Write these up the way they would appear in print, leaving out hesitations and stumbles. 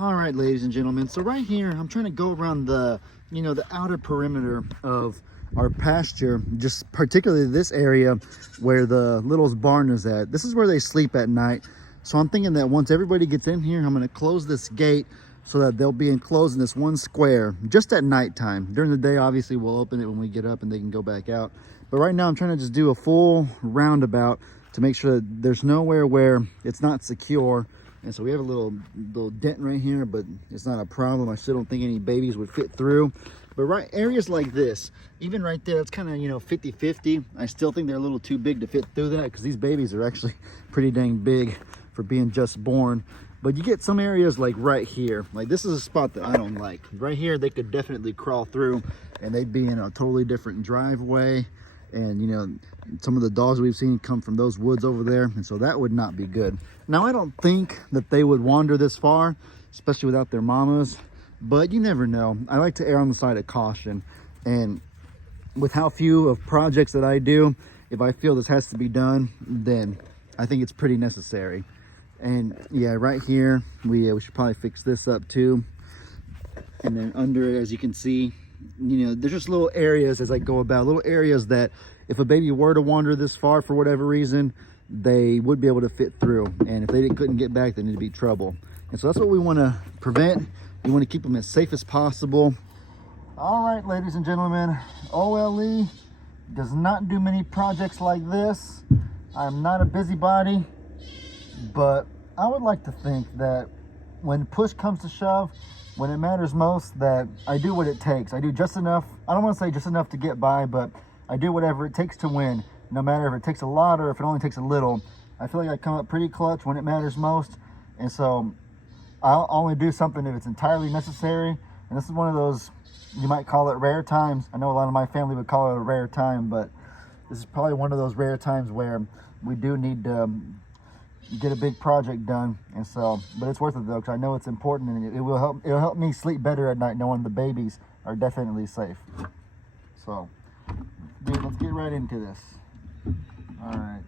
All right, ladies and gentlemen, so right here I'm trying to go around the the outer perimeter of our pasture, just particularly this area where the little's barn is at. This is where they sleep at night. So I'm thinking that once everybody gets in here, I'm going to close this gate so that they'll be enclosed in this one square just at nighttime. During the day, obviously we'll open it when we get up and they can go back out, but right now I'm trying to just do a full roundabout to make sure that there's nowhere where it's not secure. And so we have a little dent right here, but it's not a problem. I still don't think any babies would fit through. But right areas like this, even right there, it's kind of 50-50. I still think they're a little too big to fit through that, because these babies are actually pretty dang big for being just born. But you get some areas like right here, like this is a spot that I don't like. Right here, they could definitely crawl through and they'd be in a totally different driveway. And some of the dogs we've seen come from those woods over there, and so that would not be good. Now, I don't think that they would wander this far, especially without their mamas, but you never know. I like to err on the side of caution, and with how few of projects that I do, if I feel this has to be done, then I think it's pretty necessary. And yeah, right here we should probably fix this up too. And then under it, as you can see, there's just little areas as I go about, little areas that if a baby were to wander this far for whatever reason, they would be able to fit through. And if they couldn't get back, then it'd be trouble. And so that's what we want to prevent. We want to keep them as safe as possible. All right, ladies and gentlemen, OLE does not do many projects like this. I'm not a busybody, but I would like to think that when push comes to shove, when it matters most, that I do what it takes. I do just enough. I don't want to say just enough to get by, but I do whatever it takes to win, no matter if it takes a lot or if it only takes a little. I feel like I come up pretty clutch when it matters most, and so I'll only do something if it's entirely necessary. And this is one of those, you might call it rare times. I know a lot of my family would call it a rare time, but this is probably one of those rare times where we do need to get a big project done. And so, but it's worth it though, because I know it's important, and it'll help me sleep better at night knowing the babies are definitely safe. So dude, let's get right into this. All right.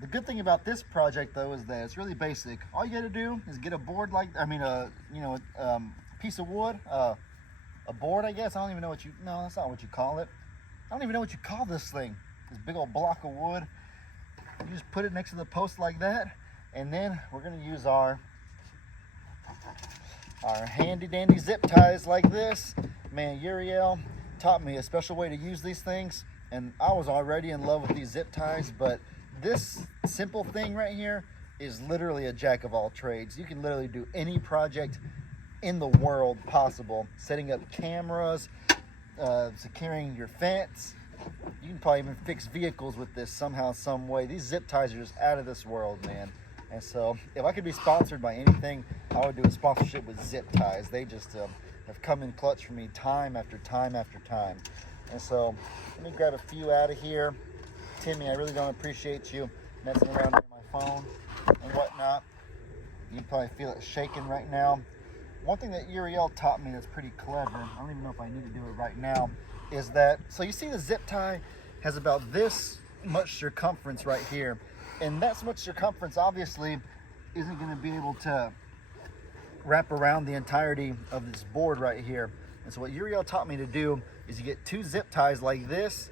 The good thing about this project though is that it's really basic. All you got to do is get a board like, piece of wood, a board, I guess. I don't even know no, that's not what you call it. I don't even know what you call this thing. This big old block of wood. You just put it next to the post like that, and then we're gonna use our handy dandy zip ties like this. Man, Uriel taught me a special way to use these things, and I was already in love with these zip ties, but this simple thing right here is literally a jack of all trades. You can literally do any project in the world possible. Setting up cameras, securing your fence. You can probably even fix vehicles with this somehow, some way. These zip ties are just out of this world, man. And so if I could be sponsored by anything, I would do a sponsorship with zip ties. They just have come in clutch for me time after time after time. And so let me grab a few out of here. Timmy, I really don't appreciate you messing around with my phone and whatnot. You can probably feel it shaking right now. One thing that Uriel taught me that's pretty clever, I don't even know if I need to do it right now, is that, so you see the zip tie has about this much circumference right here. And that much circumference obviously isn't going to be able to wrap around the entirety of this board right here. And so what Uriel taught me to do is you get two zip ties like this,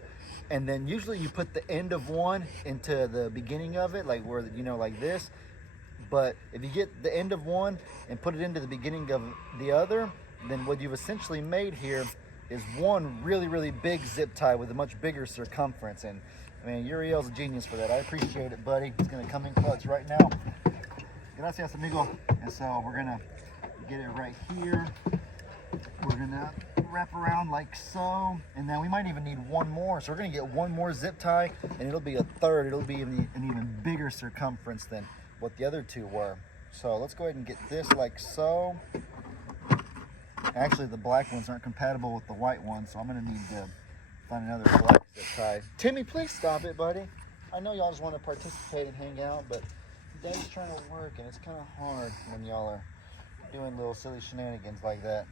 and then usually you put the end of one into the beginning of it, like where, like this. But if you get the end of one and put it into the beginning of the other, then what you've essentially made here is one really, really big zip tie with a much bigger circumference. And I mean, Uriel's a genius for that. I appreciate it, buddy. It's gonna come in clutch right now. Gracias, amigo. And so we're gonna get it right here. We're gonna wrap around like so, and then we might even need one more. So we're gonna get one more zip tie, and it'll be a third. It'll be an even bigger circumference than what the other two were. So let's go ahead and get this like so. Actually, the black ones aren't compatible with the white ones, so I'm gonna need to find another black zip tie. Timmy, please stop it, buddy. I know y'all just want to participate and hang out, but Daddy's trying to work, and it's kind of hard when y'all are doing little silly shenanigans like that.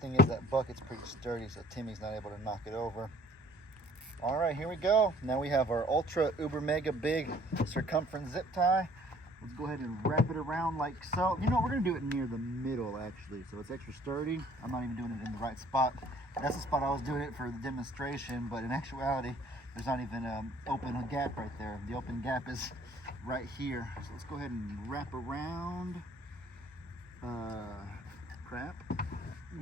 thing is that bucket's pretty sturdy, so Timmy's not able to knock it over. All right, here we go. Now we have our ultra uber mega big circumference zip tie. Let's go ahead and wrap it around like so. You know, we're gonna do it near the middle actually, so it's extra sturdy. I'm not even doing it in the right spot. That's the spot I was doing it for the demonstration, but in actuality, there's not even an open gap right there. The open gap is right here. So let's go ahead and wrap around. Crap.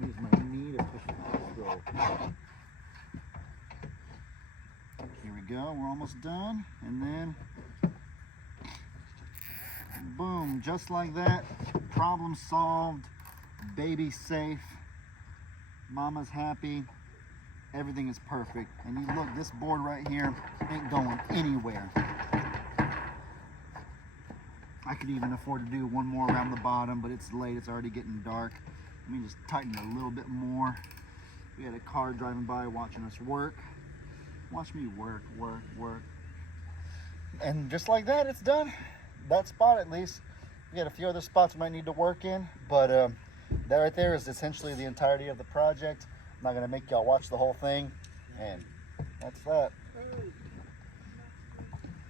Use my knee to push it through. Here we go, we're almost done. And then, boom, just like that. Problem solved, baby safe, mama's happy, everything is perfect. And you look, this board right here ain't going anywhere. I could even afford to do one more around the bottom, but it's late, it's already getting dark. Let me just tighten it a little bit more. We had a car driving by watching us work. Watch me work, work, work. And just like that, it's done. That spot at least. We got a few other spots we might need to work in, but that right there is essentially the entirety of the project. I'm not gonna make y'all watch the whole thing, and that's that.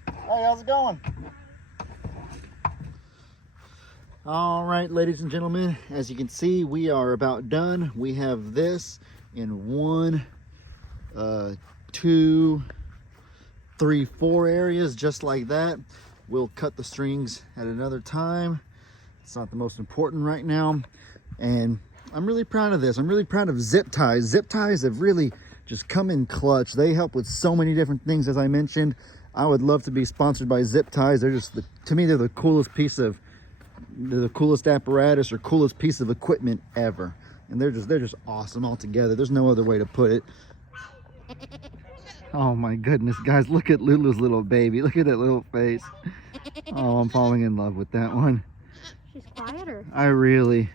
Hey, how's it going? All right, ladies and gentlemen, as you can see, we are about done. We have this in 1, 2, 3, 4 areas, just like that. We'll cut the strings at another time. It's not the most important right now. And I'm really proud of this. I'm really proud of zip ties. Zip ties have really just come in clutch. They help with so many different things, as I mentioned. I would love to be sponsored by zip ties. They're just, to me, they're the coolest apparatus or coolest piece of equipment ever. And they're just awesome altogether. There's no other way to put it. Oh my goodness, guys, look at Lulu's little baby. Look at that little face. Oh, I'm falling in love with that one. She's quieter. I really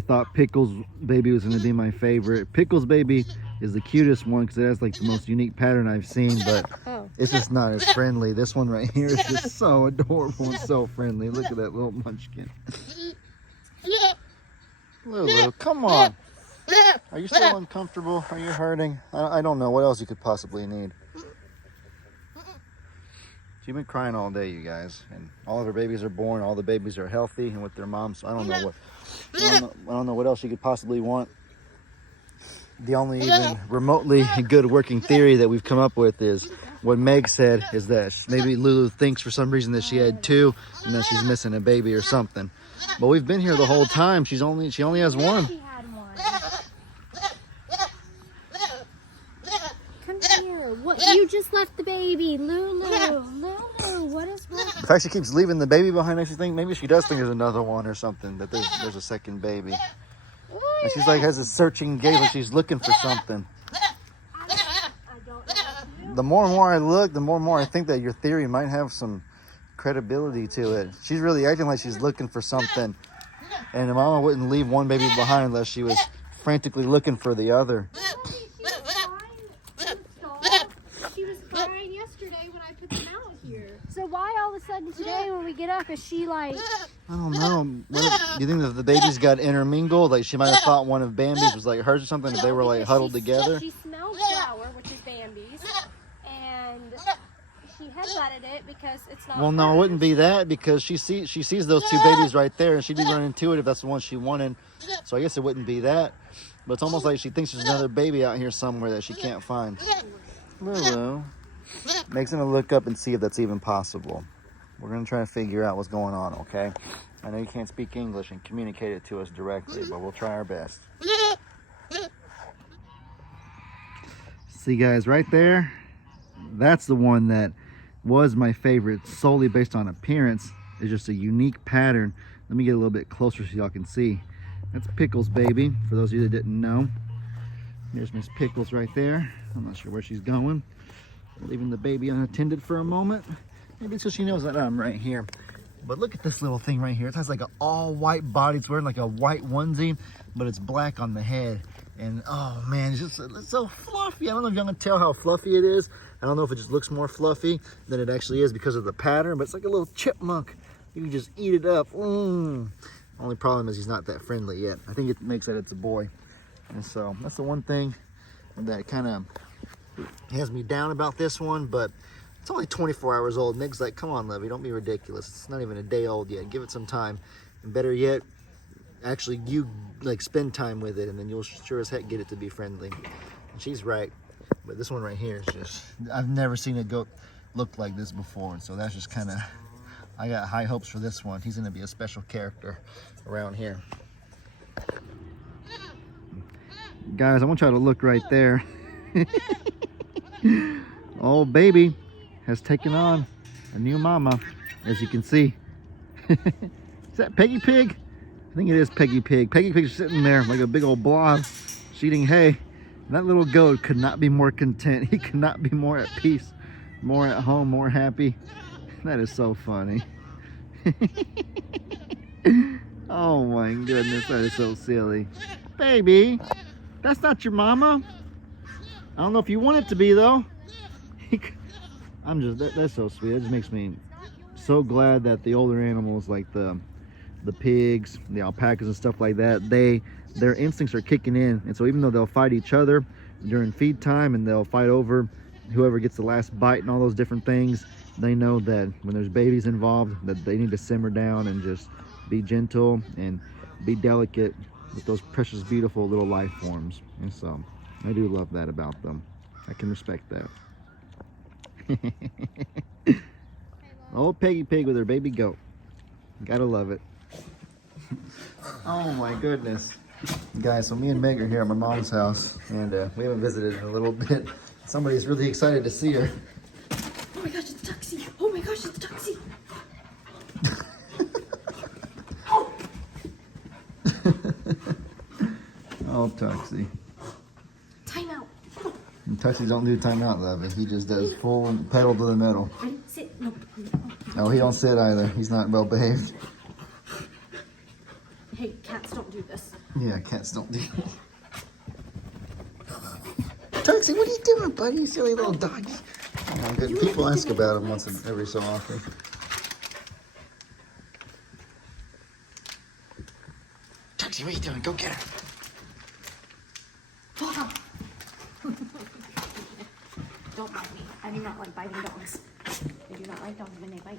thought Pickles baby was going to be my favorite. Pickles baby is the cutest one because it has like the most unique pattern I've seen, but it's just not as friendly. This one right here is just so adorable and so friendly. Look at that little munchkin. Lulu, come on. Are you still uncomfortable? Are you hurting? I don't know. What else you could possibly need? She's been crying all day, you guys. And all of her babies are born. All the babies are healthy and with their moms. So I don't know what else you could possibly want. The only even remotely good working theory that we've come up with is what Meg said, is that maybe Lulu thinks for some reason that she had 2 and then she's missing a baby or something. But we've been here the whole time. She only has 1. What? You just left the baby, Lulu. Lulu, what is wrong? The fact she keeps leaving the baby behind makes you think maybe she does think there's another one or something, that there's a second baby. And she's like has a searching gaze like she's looking for something. I don't know what to do. The more and more I look, the more and more I think that your theory might have some credibility to it. She's really acting like she's looking for something. And the mama wouldn't leave one baby behind unless she was frantically looking for the other. She was crying yesterday when I put them out here. So why all of a sudden today when we get up is she like... I don't know. Do you think that the babies got intermingled? Like she might have thought one of Bambi's was like hers or something, if they were like huddled together? She smelled flour, which is Bambi's, and she headbutted it because it's not Well, no, it wouldn't be that, because she sees those 2 babies right there, and she'd be running to it if that's the one she wanted. So I guess it wouldn't be that. But it's almost like she thinks there's another baby out here somewhere that she can't find. Lulu. Meg's gonna look up and see if that's even possible. We're gonna try to figure out what's going on, okay? I know you can't speak English and communicate it to us directly, but we'll try our best. See, guys, right there, that's the one that was my favorite solely based on appearance. It's just a unique pattern. Let me get a little bit closer so y'all can see. That's Pickles baby, for those of you that didn't know. Here's Miss Pickles right there. I'm not sure where she's going. Leaving the baby unattended for a moment. Maybe it's because she knows that I'm right here. But look at this little thing right here. It has like an all white body. It's wearing like a white onesie, but it's black on the head. And oh man, it's so fluffy. I don't know if y'all can tell how fluffy it is. I don't know if it just looks more fluffy than it actually is because of the pattern, but it's like a little chipmunk. You can just eat it up. Oh Only problem is he's not that friendly yet. I think it makes that it's a boy. And so that's the one thing that kind of has me down about this one, but it's only 24 hours old. Nick's like, come on, Levy, don't be ridiculous. It's not even a day old yet. Give it some time. And better yet, actually you like spend time with it, and then you'll sure as heck get it to be friendly. And she's right. But this one right here is just, I've never seen a goat look like this before. And so that's just kind of, I got high hopes for this one. He's going to be a special character around here. Guys, I want y'all to look right there. Oh, baby has taken on a new mama, as you can see. Is that Peggy Pig? I think it is Peggy Pig. Peggy Pig's sitting there like a big old blob. She's eating hay. And that little goat could not be more content. He could not be more at peace, more at home, more happy. That is so funny. Oh my goodness, that is so silly. Baby, that's not your mama. I don't know if you want it to be though. That's so sweet. It just makes me so glad that the older animals like the pigs, the alpacas and stuff like that, their instincts are kicking in. And so even though they'll fight each other during feed time and they'll fight over whoever gets the last bite and all those different things, they know that when there's babies involved, that they need to simmer down and just be gentle and be delicate with those precious, beautiful little life forms. And so I do love that about them. I can respect that. Old Peggy Pig with her baby goat. Gotta love it. Oh my goodness. Guys, so me and Meg are here at my mom's house, and we haven't visited in a little bit. Somebody's really excited to see her. Oh my gosh, it's Tuxy. Oh my gosh, it's Tuxy. Oh, Tuxy. Time out. And Tuxy don't do timeout, Levy. He just does full pedal to the metal. Ready, sit. No. No, he don't sit either. He's not well behaved. Hey, cats don't do this. Yeah, cats don't do that. Tuxy, what are you doing, buddy? You silly little doggy. Oh my goodness. People ask about him once every so often. Tuxy, what are you doing? Go get her. Don't bite me. I do not like biting dogs. I do not like dogs when they bite.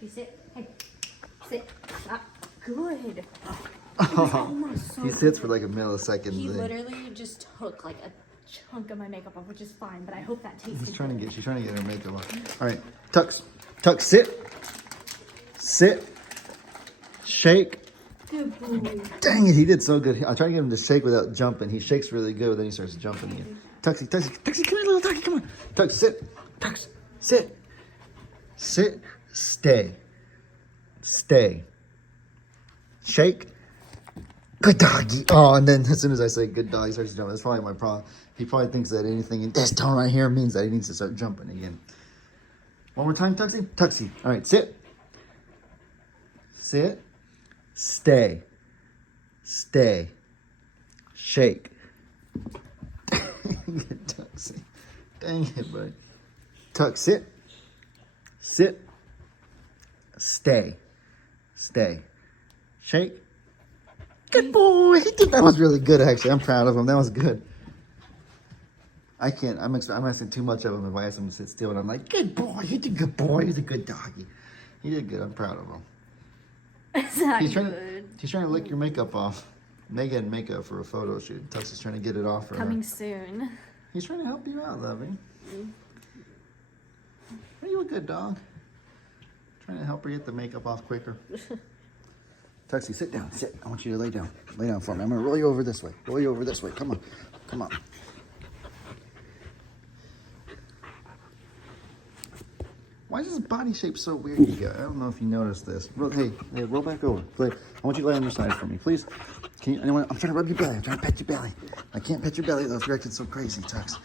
She sit. Hey, sit. Ah, good. Oh, he sits for like a millisecond. He literally just took like a chunk of my makeup off, which is fine, but I hope that tastes She's trying to get her makeup off. All right, Tux, sit, shake. Good boy. Dang it, he did so good. I tried to get him to shake without jumping. He shakes really good, but then he starts jumping again. Tuxy, come here, little Tuxy, come on. Tux, sit, stay, shake. Good doggy. Oh, and then as soon as I say good dog, he starts jumping. That's probably my problem. He probably thinks that anything in this tone right here means that he needs to start jumping again. One more time, Tuxy. Tuxy. All right, sit, stay, shake. Good Tuxy. Dang it, buddy. Tuck, sit, stay, shake. Good boy. He did, that was really good, actually. I'm proud of him. That was good. I'm asking too much of him if I ask him to sit still, and I'm like, good boy. He's a good boy. He's a good doggy. He did good. I'm proud of him. He's trying to lick your makeup off. Meg had makeup for a photo shoot. Tuxy's trying to get it off for Coming her. soon. He's trying to help you out, Lovey. Are you a good dog? Trying to help her get the makeup off quicker. Tuxy, sit down. Sit. I want you to lay down. Lay down for me. I'm going to roll you over this way. Roll you over this way. Come on. Come on. Why is his body shape so weird? You got? I don't know if you noticed this. Hey, roll back over. Play. I want you to lay on your side for me, please. Can you? I'm trying to rub your belly. I'm trying to pet your belly. I can't pet your belly though. If you're acting so crazy, Tux.